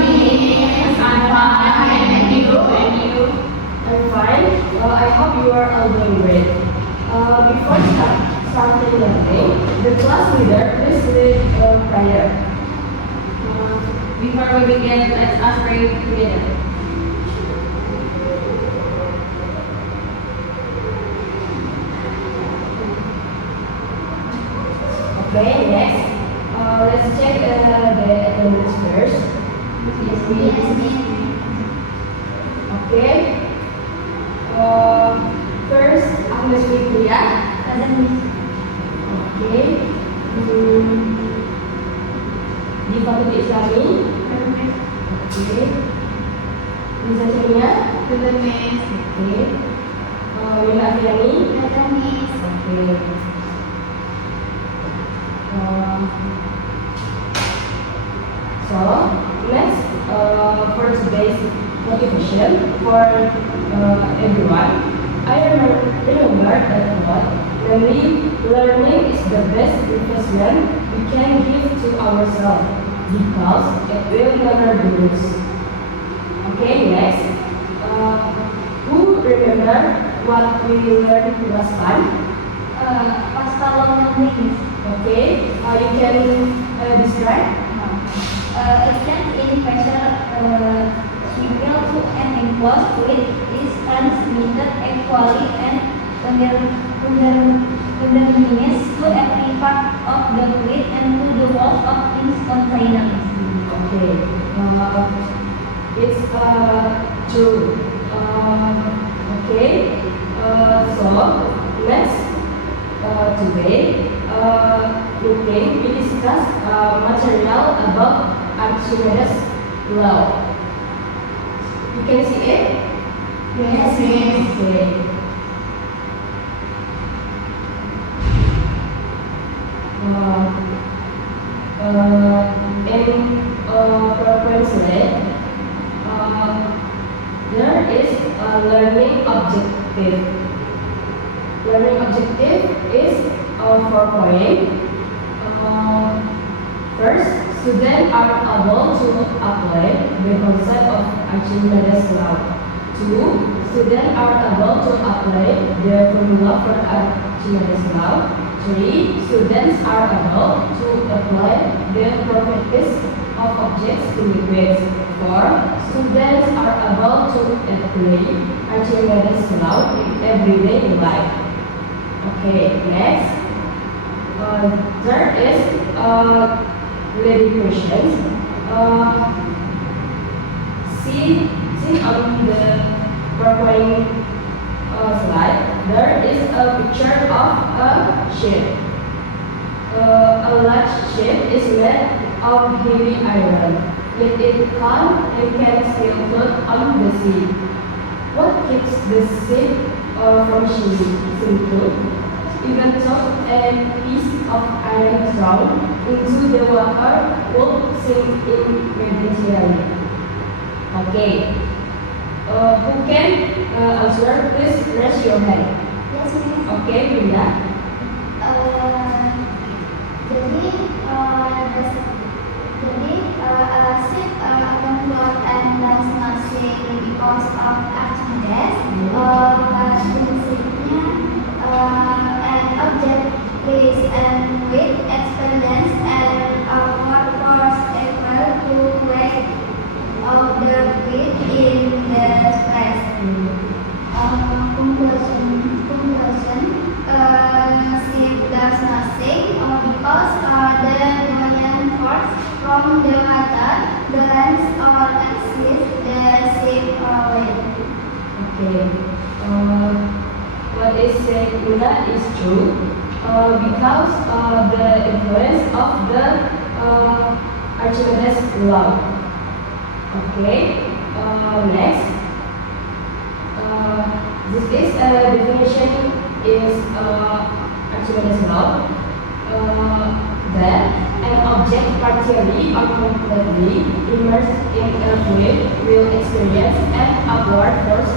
Miss. I'm fine. And you? I'm fine. I hope you are all doing great. Before starting learning, the class leader please lead a prayer. Before we begin, let's us pray together. Okay, next. Let's check the attendance first. Okay. First, Agnes Fitria. Okay. Diva Putri Islami. Okay. Lisa Celia. Okay. Mila Afiani. Okay. So next, for today's motivation for everyone, I remember that what learning is the best investment we can give to ourselves because it will never be lost. Okay, next, who remember what we learned last time? Okay, you can describe. Exchange in pressure trivial to an enclosed fluid is transmitted equally and homogeneous to every part of the fluid and to the walls of its containers. Okay, it's true. Okay, so next today we discuss material about Archimedes' law. You can see it? Yes, Okay. Preferentially, there is a learning objective. Learning objective is 4 points. First, students are able to apply the concept of Archimedes' law. 2. Students are able to apply the formula for Archimedes' law. 3. Students are able to apply the properties of objects to liquids. 4. Students are able to apply Archimedes' law in everyday life. Okay, next. There is related questions. See on the PowerPoint slide, there is a picture of a ship. A large ship is made of heavy iron. Yet it can still float on the sea. What keeps the ship from sinking? Even though a piece of iron thrown into the water will sink immediately. Okay. Who can answer? Please raise your hand. Yes, Miss. Okay, Linda. Jadi ship akan float and does not sink because of Archimedes. Prinsipnya an object is an with experience and what force equal to weight of the fluid in the space. Conclusion, ship does not sink because the buoyant force from the water balance or assist the ship away. Okay. What is said Linda is true because the influence of the Archimedes law. Okay. Next. This is definition is Archimedes law. That an object partially or completely immersed in a fluid will experience an upward force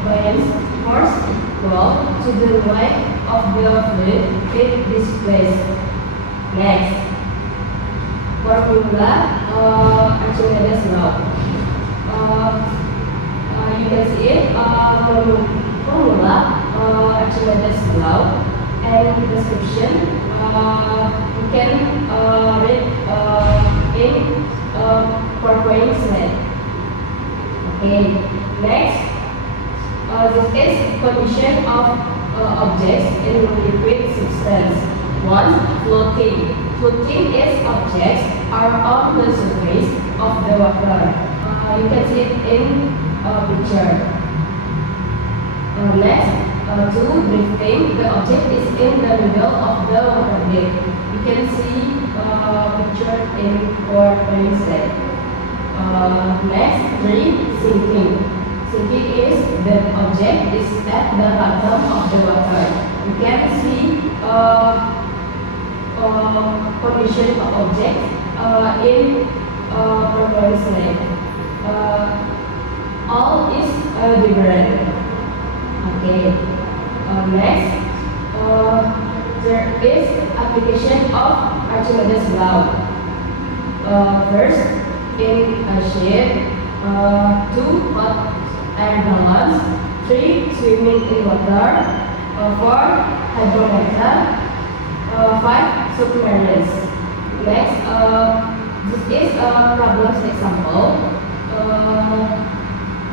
buoyant force equal to the weight of the fluid it displaces. Next, formula Archimedes law. You can see it formula Archimedes law and description. You can read in PowerPoint slide. Okay, next, this is condition of objects in liquid substance. 1. Floating. Floating is objects are on the surface of the water. You can see it in picture. Next, 2. Drifting. The object is in the middle of the water depth. You can see picture in PowerPoint slide. Next, 3. Sinking. Sinking is the object is at the bottom of the water. You can see condition of object in PowerPoint slide. All is different. Okay. Next, there is application of Archimedes law. First, in a ship. 2. Hot air balance. 3. Swimming in water. 4. Hydrometer. 5. Submarines. Next, this is a problem example.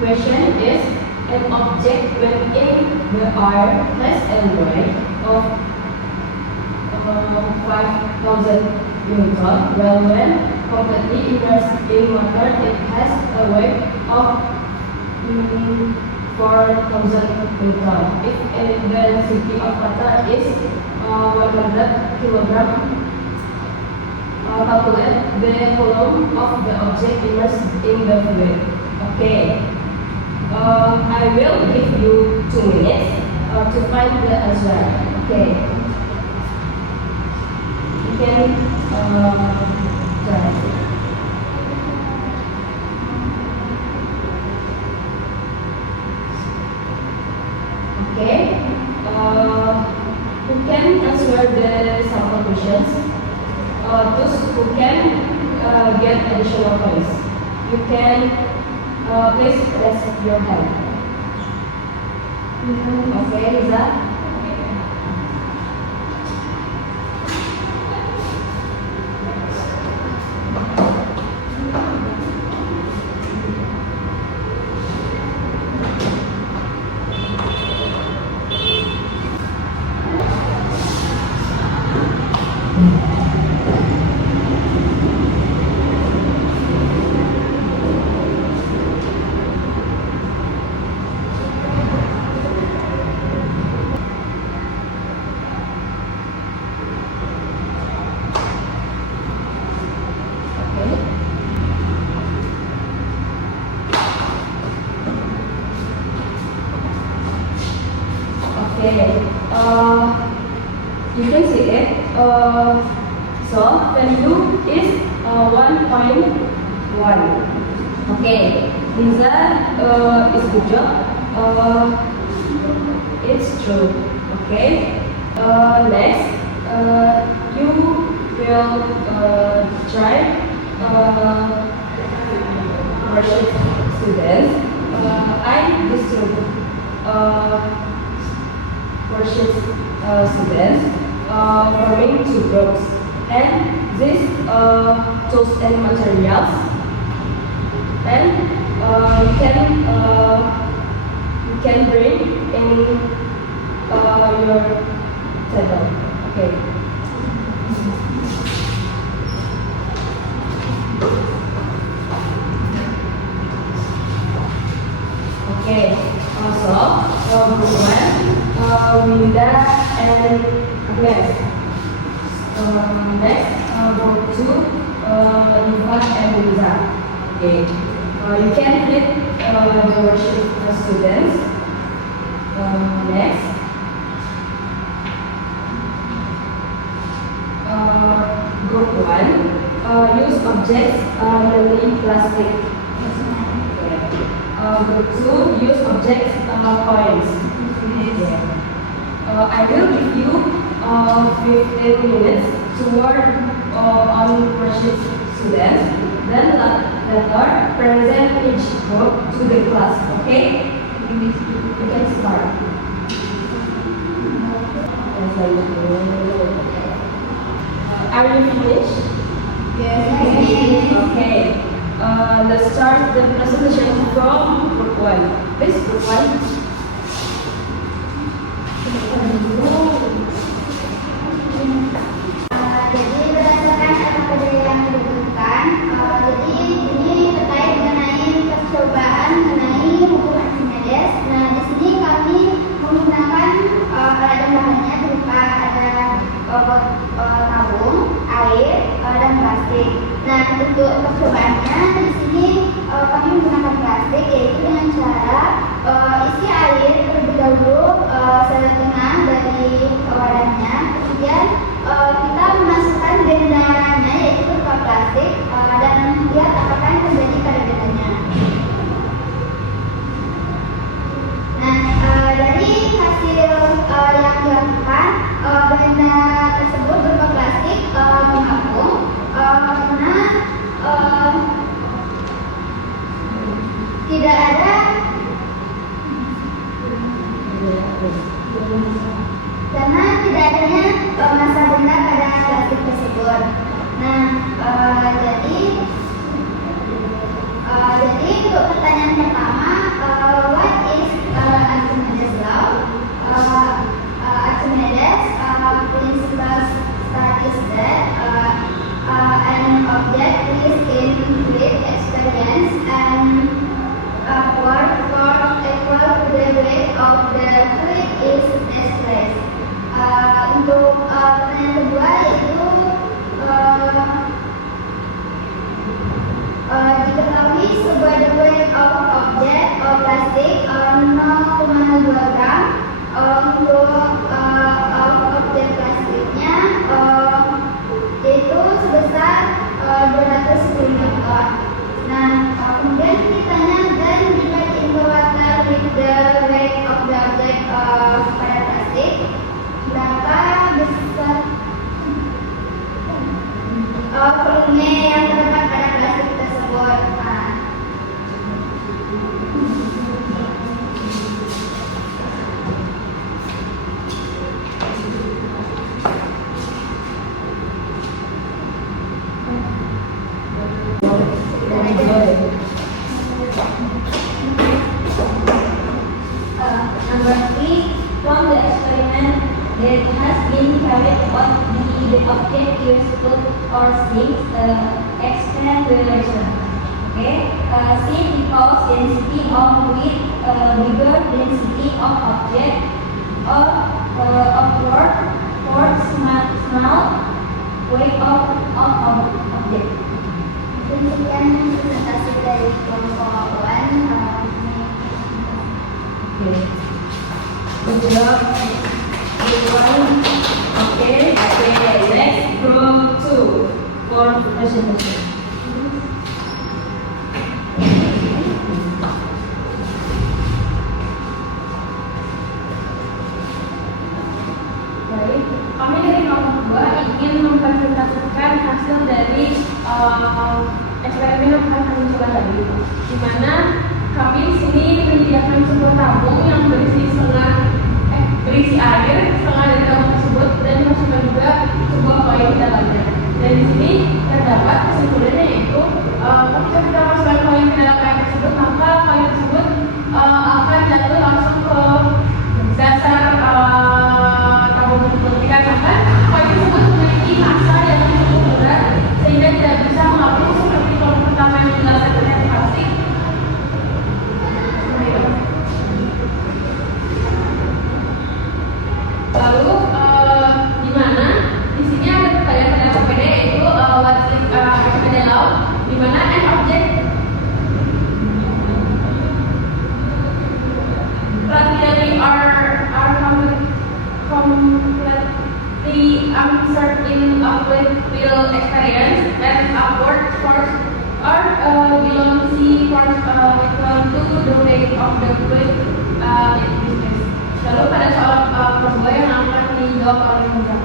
Question is, an object when in the air has a weight of 5,000 Newton, while when completely immersed in water it has a weight of 4,000 Newton. If the density of water is 100 kilogram, calculate the volume of the object immersed in the fluid. Okay. I will give you 2 minutes to find the answer. Okay. You can try. Okay. Who can answer the sample questions? Those who can get additional points. You can please raise your hand. Okay, Lisa. Okay, you can see it. So value is 1.1. Okay, Lisa is good job. It's true. Okay. Next, you will try worship students. I distribute worship students forming 2 groups, and these tools and materials, and you can bring in your table. Okay. Okay. Also, group 1, Winda and Agnes. Next, group 2, Ivan and Liza. Okay. You can read the worship students. Next, group 1, use objects mainly plastic. Group 2, use objects coins. I will give you 15 minutes to work on worship students. Then letter present each group to the class. Okay? We can start. Are you finished? Yes. Okay. Let's start the presentation from group 1. Please, group 1. Jadi berdasarkan apa yang dibutuhkan, jadi ini terkait mengenai percobaan mengenai hukum Archimedes. Nah, di sini kami menggunakan alat dan bahannya berupa ada tabung, air, dan plastik. Nah, untuk percobaannya di sini kami menggunakan plastik, yaitu dengan cara isi air terlebih dahulu setengah dari wadahnya, kemudian kita memasukkan bendanya yaitu berupa plastik dan lihat apakah yang terjadi pada bendanya. Nah, dari hasil yang dilakukan, benda tersebut berupa plastik mengapung karena tidak ada adanya massa benda pada plastik tersebut. Nah, jadi untuk pertanyaan pertama, what is Archimedes law? Archimedes principle states that an object is in great experience and upward force equal to the weight of the fluid is displaced. Untuk pertanyaan kedua yaitu diketahui sebuah the weight of object plastik 0,2 gram untuk objek plastiknya yaitu sebesar 210 newton. Nah, kemudian ditanya dan divide into water with the weight of the object pada plastik, berapa besar volume yang terdapat pada plastik tersebut. Number 3, from the experiment that has been carried out, the object is put or sinks extend relation. Okay, since because density of fluid bigger density of object or upward for small weight of object. Demikian presentasi dari kelompok 1. Okay. Good job. Group 1. Okay. Next group 2 for presentation. Baik, kami dari kelompok 2 ingin mempresentasikan hasil dari eksperimen yang kami coba tadi, di mana kami di sini menyediakan sebuah tabung yang berisi air setengah dari tabung tersebut dan dimasukkan juga sebuah koin di dalamnya. Dan di sini terdapat kesimpulannya yaitu ketika kita masukkan koin ke dalam air tersebut, maka koin tersebut akan jatuh langsung ke dasar tabung tersebut. Dikarenakan koin tersebut memiliki massa yang cukup berat sehingga tidak bisa mengapung seperti kelompok pertama yang dijelaskan dengan plastik. Lalu di mana di sini ada pertanyaan pada PPD yaitu what is Archimedes law, di mana an object practically are completely answered in upward will experience and upward force or velocity force equal to the weight of the fluid in this case. Lalu pada soal kedua yang akan dijawab oleh Musa.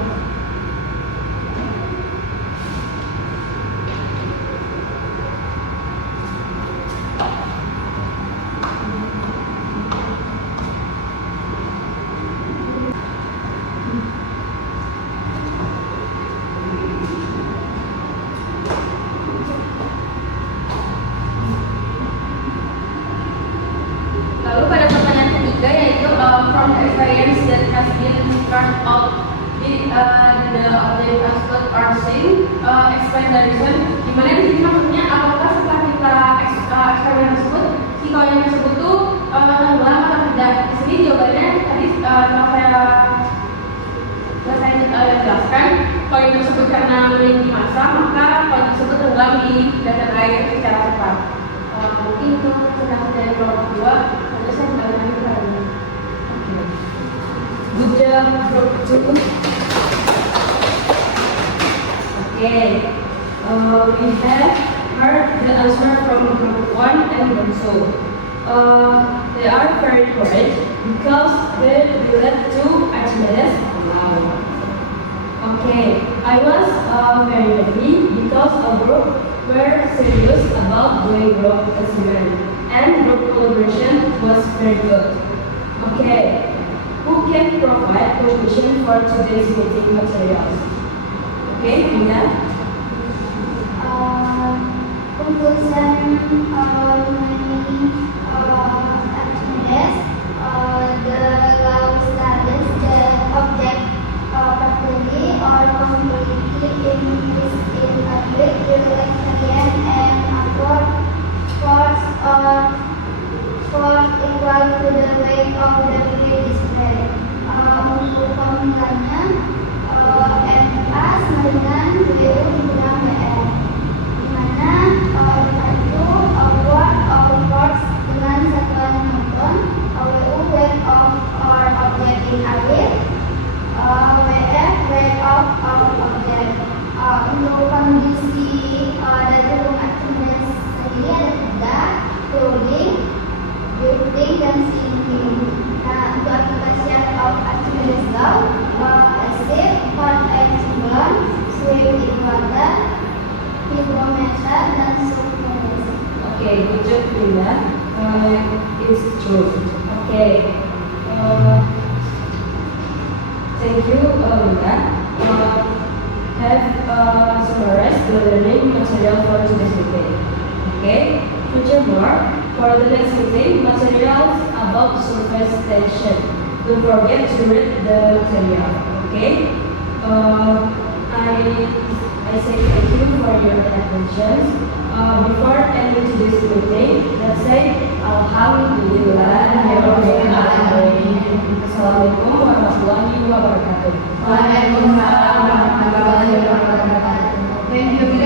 been turned out the object tersebut or same explain the reason. Dimana di sini maksudnya apakah setelah kita eksperimen tersebut si koin tersebut tuh tenggelam atau tidak? Di sini jawabannya tadi telah saya jelaskan, koin tersebut karena memiliki massa maka koin tersebut tenggelam di dasar air secara cepat. Mungkin untuk presentasi dari kelompok 2 saja saya kembalikan ke kalian. Good job, group 2. Okay, we have heard the answer from group 1 and group 2. They are very correct because they relate to Archimedes law. Okay, I was very happy because a group were serious about doing group assignment and group collaboration was very good. Okay, who can provide conclusion for today's meeting materials? Okay, Linda? Conclusion many Archimedes, the law studies the object partially or completely in a great direction and upward force equal to the weight of the fluid display. Untuk formulannya MA sama dengan WU dikurang WR, di mana MA itu upward or force dengan satuan Newton, WU weight of or object in air, WR weight of object. Untuk kondisi dari hukum Archimedes sendiri ada 3, cooling, drifting, dan sinking. Nah, untuk aplikasi of Archimedes law, acid, hot air cyclone, swim in water, hygrometer, dan submersion. Okay, good job, Linda. It's true. Okay. Thank you, Linda. Have summarized the learning material for today's meeting. Okay. Furthermore, for the next meeting, materials about surface tension. Don't forget to read the material. Okay. I say thank you for your attention. Before ending today's meeting, let's say Alhamdulillahirobbilalamin. Assalamualaikum warahmatullahi wabarakatuh. Waalaikumsalam warahmatullahi wabarakatuh. Thank you.